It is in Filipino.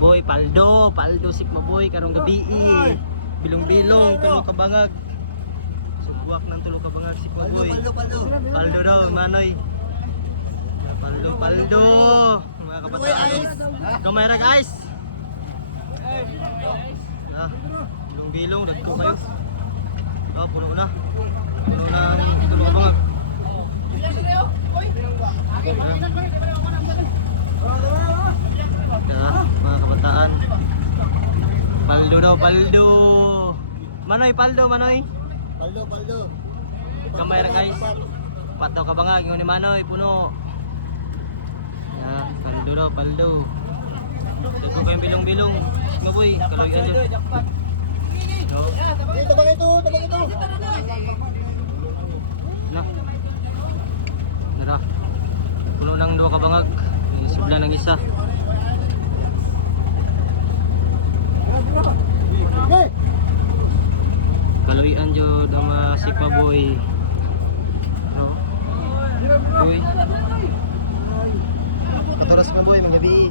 Maboy, paldo si Maboy karong gabi. Bilong-bilong tulo ka bangag. Sugwak ng tulo ka bangag si Maboy. Paldo daw, manoy. Paldo. Mga kabataan. Kamay ra guys. Bilong-bilong dagko kayo. Puno na. Puno na ang tulo ka bangag. Mga kabataan. Paldo daw, paldo. Manoy, paldo, manoy. Paldo. Kamay ra guys. Pataw ka bangag yung ni Manoy, puno. Paldo daw, paldo. Dito ko yung bilong-bilong. Nga boy, kaloyan dyan. Tabang ito. Na. Nara. Puno ng dua ka bangag. Isubla ng isa. Kaloyan dyan ang si Paboy. Uy. Katuras ka boy, magabi.